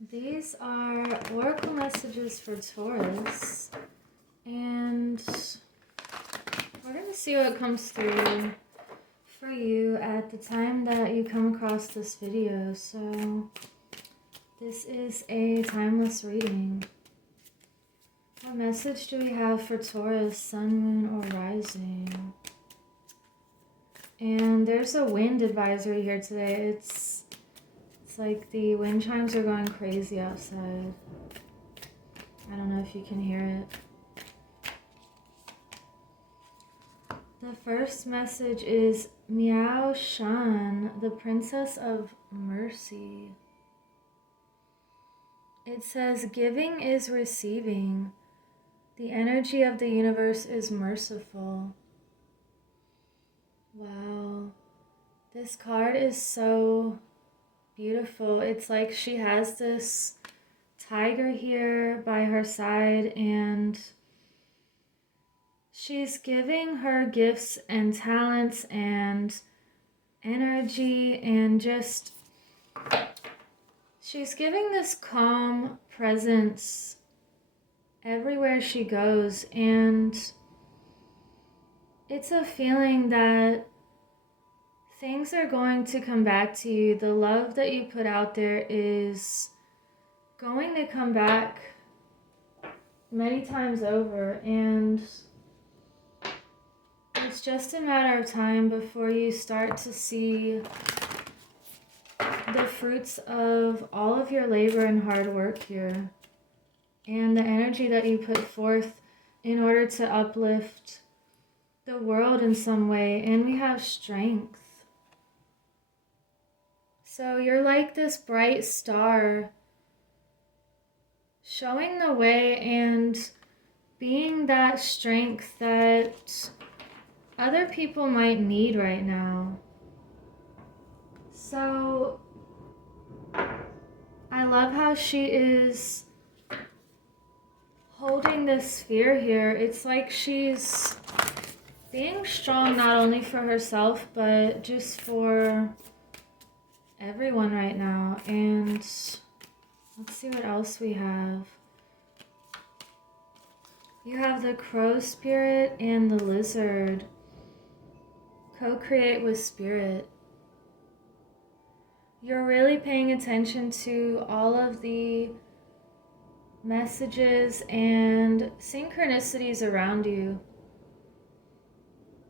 These are oracle messages for Taurus, and we're going to see what comes through for you at the time that you come across this video. So this is a timeless reading. What message do we have for Taurus, Sun, Moon, or Rising? And there's a wind advisory here today. It's like the wind chimes are going crazy outside. I don't know if you can hear it. The first message is Meow Shan, the Princess of Mercy. It says, giving is receiving. The energy of the universe is merciful. Wow. This card is so beautiful. It's like she has this tiger here by her side, and she's giving her gifts and talents and energy, and just she's giving this calm presence everywhere she goes. And it's a feeling that things are going to come back to you. The love that you put out there is going to come back many times over, and it's just a matter of time before you start to see the fruits of all of your labor and hard work here, and the energy that you put forth in order to uplift the world in some way. And we have strength. So you're like this bright star showing the way and being that strength that other people might need right now. So I love how she is holding this sphere here. It's like she's being strong not only for herself, but just for everyone right now. And let's see what else we have. You have the crow spirit and the lizard. Co-create with spirit. You're really paying attention to all of the messages and synchronicities around you.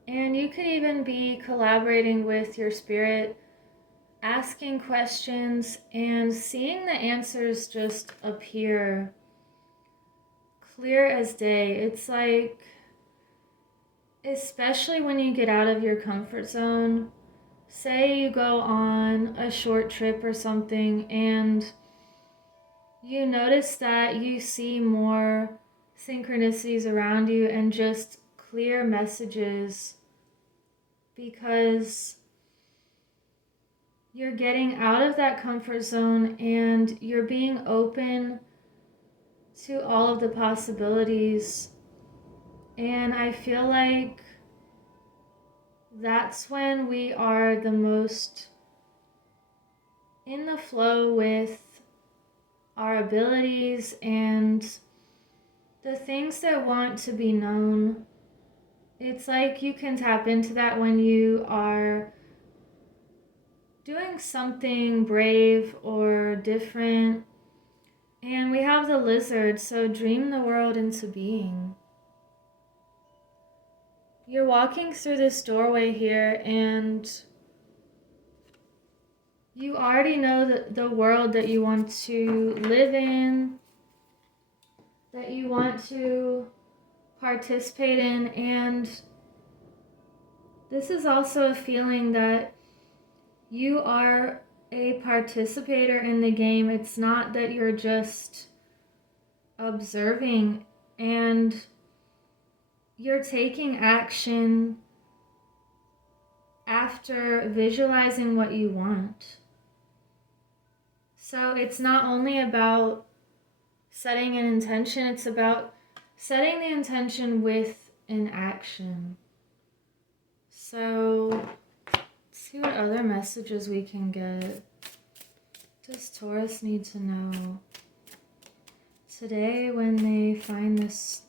And you could even be collaborating with your spirit, asking questions and seeing the answers just appear clear as day. It's like, especially when you get out of your comfort zone, say you go on a short trip or something and you notice that you see more synchronicities around you and just clear messages because you're getting out of that comfort zone and you're being open to all of the possibilities. And I feel like that's when we are the most in the flow with our abilities and the things that want to be known. It's like you can tap into that when you are doing something brave or different. And we have the lizard, so dream the world into being. You're walking through this doorway here and you already know the world that you want to live in, that you want to participate in. And this is also a feeling that you are a participator in the game. It's not that you're just observing, and you're taking action after visualizing what you want. So it's not only about setting an intention, it's about setting the intention with an action. So let's see what other messages we can get. does Taurus need to know today when they find this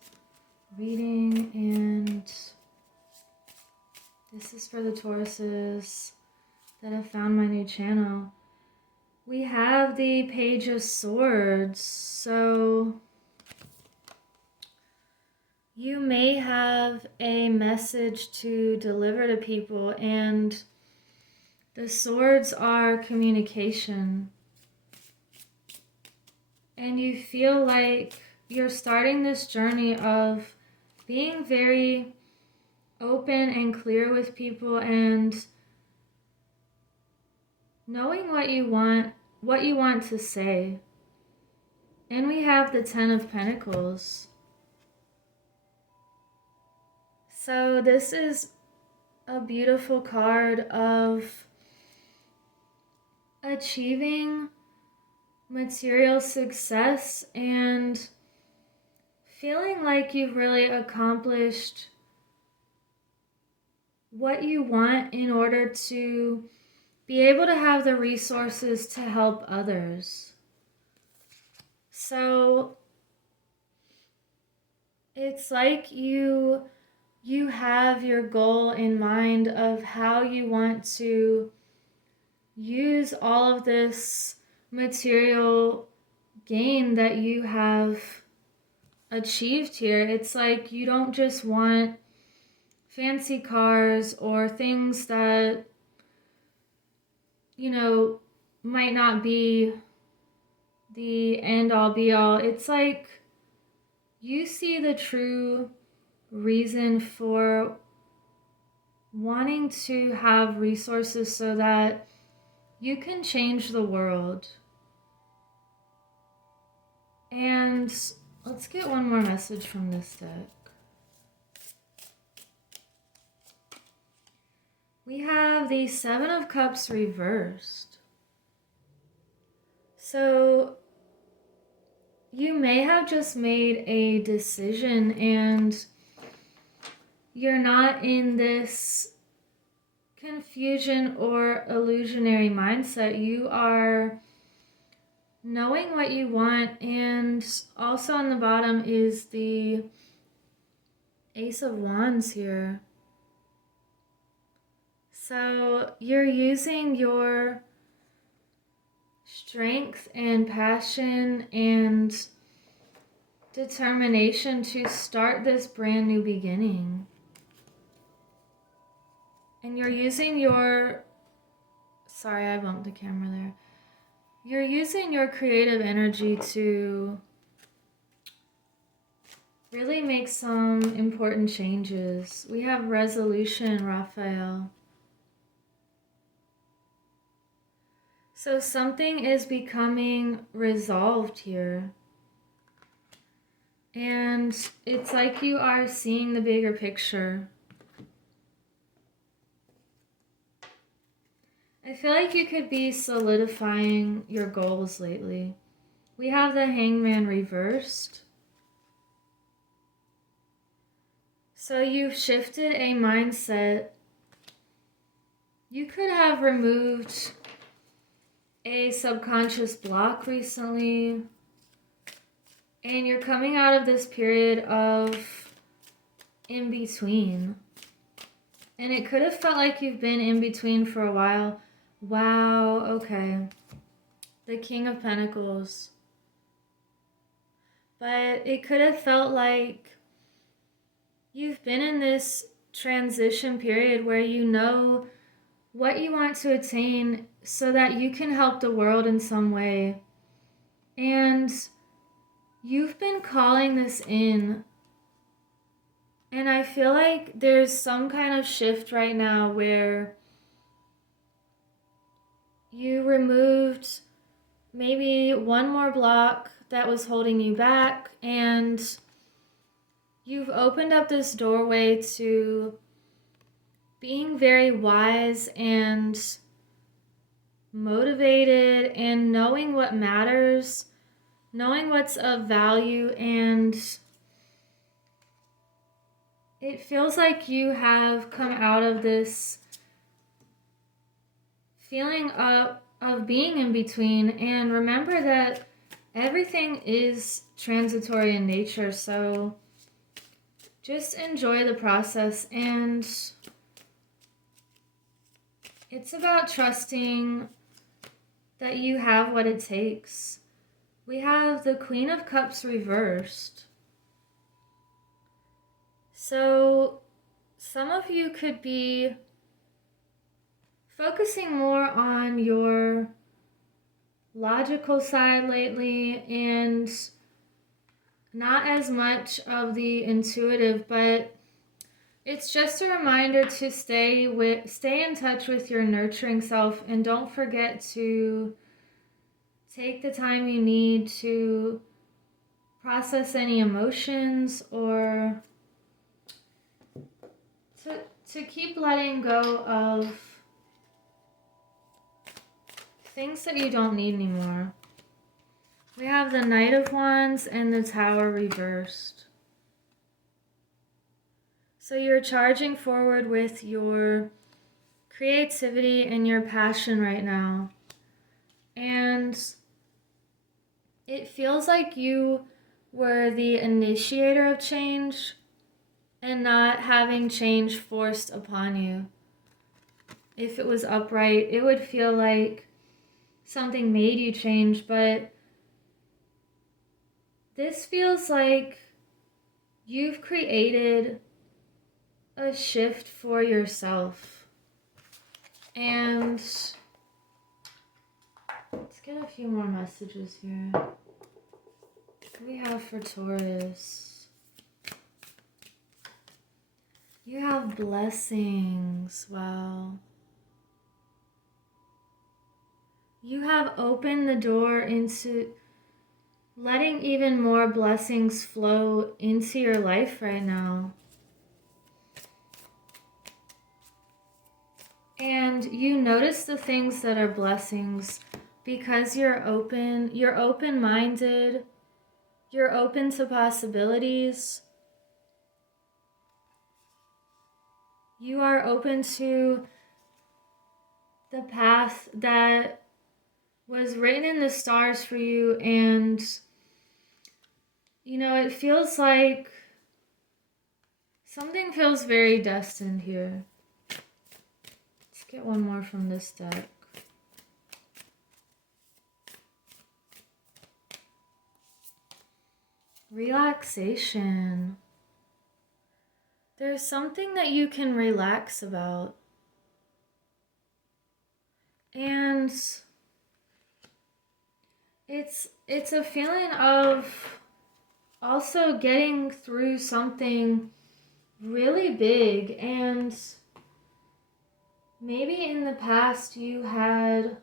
reading? And this is for the Tauruses that have found my new channel. We have the Page of Swords, so you may have a message to deliver to people, and the swords are communication. And you feel like you're starting this journey of being very open and clear with people and knowing what you want to say. And we have the Ten of Pentacles. So this is a beautiful card of achieving material success and feeling like you've really accomplished what you want in order to be able to have the resources to help others. So it's like you have your goal in mind of how you want to use all of this material gain that you have achieved here. It's like you don't just want fancy cars or things that, you know, might not be the end all be all. It's like you see the true reason for wanting to have resources so that you can change the world. And let's get one more message from this deck. We have the Seven of Cups reversed. So you may have just made a decision and you're not in this confusion or illusionary mindset. You are knowing what you want, and also on the bottom is the Ace of Wands here. So you're using your strength and passion and determination to start this brand new beginning. And you're using your, sorry, I bumped the camera there. You're using your creative energy to really make some important changes. We have resolution, Raphael. So something is becoming resolved here. And it's like you are seeing the bigger picture. I feel like you could be solidifying your goals lately. We have the Hangman reversed. So you've shifted a mindset. You could have removed a subconscious block recently. And you're coming out of this period of in between. And it could have felt like you've been in between for a while. Wow, okay. The King of Pentacles. But it could have felt like you've been in this transition period where you know what you want to attain so that you can help the world in some way. And you've been calling this in. And I feel like there's some kind of shift right now where you removed maybe one more block that was holding you back, and you've opened up this doorway to being very wise and motivated and knowing what matters, knowing what's of value, and it feels like you have come out of this feeling of being in between. And remember that everything is transitory in nature, so just enjoy the process. And it's about trusting that you have what it takes. We have the Queen of Cups reversed. So some of you could be focusing more on your logical side lately and not as much of the intuitive, but it's just a reminder to stay in touch with your nurturing self, and don't forget to take the time you need to process any emotions, or to keep letting go of things that you don't need anymore. We have the Knight of Wands and the Tower reversed. So you're charging forward with your creativity and your passion right now. And it feels like you were the initiator of change and not having change forced upon you. If it was upright, it would feel like something made you change, but this feels like you've created a shift for yourself. And let's get a few more messages here. What do we have for Taurus? You have blessings. Wow. You have opened the door into letting even more blessings flow into your life right now. And you notice the things that are blessings because you're open-minded, you're open to possibilities. You are open to the path that was written in the stars for you, and it feels like something feels very destined here. Let's get one more from this deck. Relaxation. There's something that you can relax about. And it's a feeling of also getting through something really big, and maybe in the past you had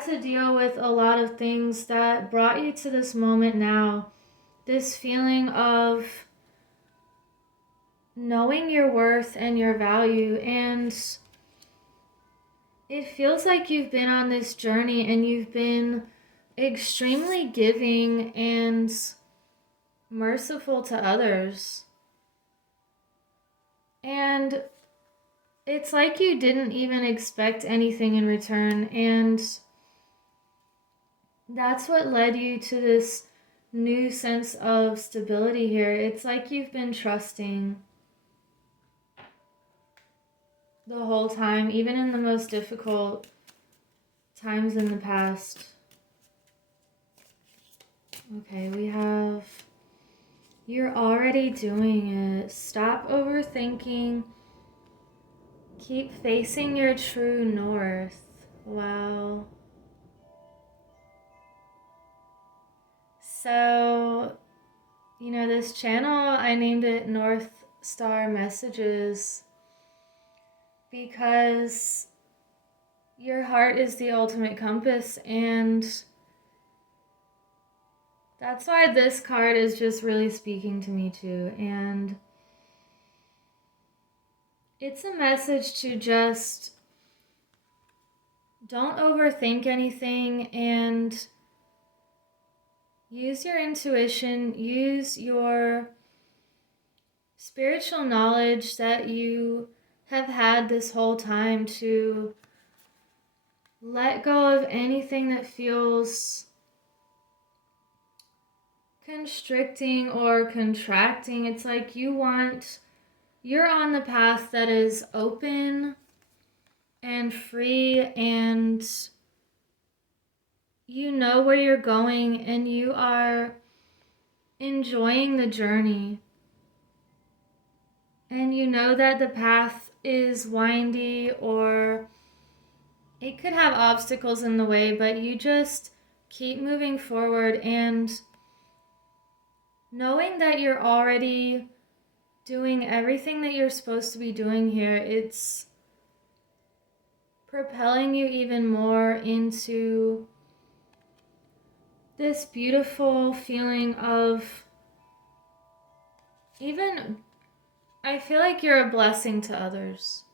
to deal with a lot of things that brought you to this moment now. This feeling of knowing your worth and your value, and it feels like you've been on this journey and you've been extremely giving and merciful to others. And it's like you didn't even expect anything in return, and that's what led you to this new sense of stability here. It's like you've been trusting the whole time, even in the most difficult times in the past. Okay, we have, you're already doing it. Stop overthinking. Keep facing your true north. Wow. So, this channel, I named it North Star Messages because your heart is the ultimate compass, and that's why this card is just really speaking to me too. And it's a message to just don't overthink anything and use your intuition, use your spiritual knowledge that you have had this whole time to let go of anything that feels constricting or contracting. It's like you're on the path that is open and free, and you know where you're going, and you are enjoying the journey. And you know that the path is windy, or it could have obstacles in the way, but you just keep moving forward and knowing that you're already doing everything that you're supposed to be doing here. It's propelling you even more into this beautiful feeling of even, I feel like you're a blessing to others.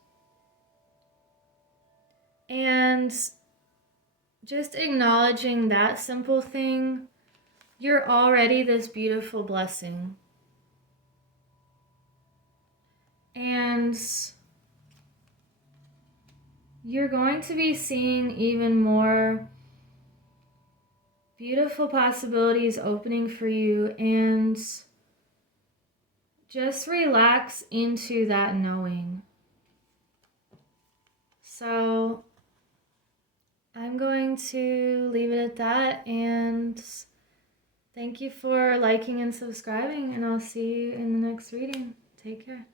And just acknowledging that simple thing, you're already this beautiful blessing. And you're going to be seeing even more beautiful possibilities opening for you, and just relax into that knowing. So I'm going to leave it at that, and thank you for liking and subscribing, and I'll see you in the next reading. Take care.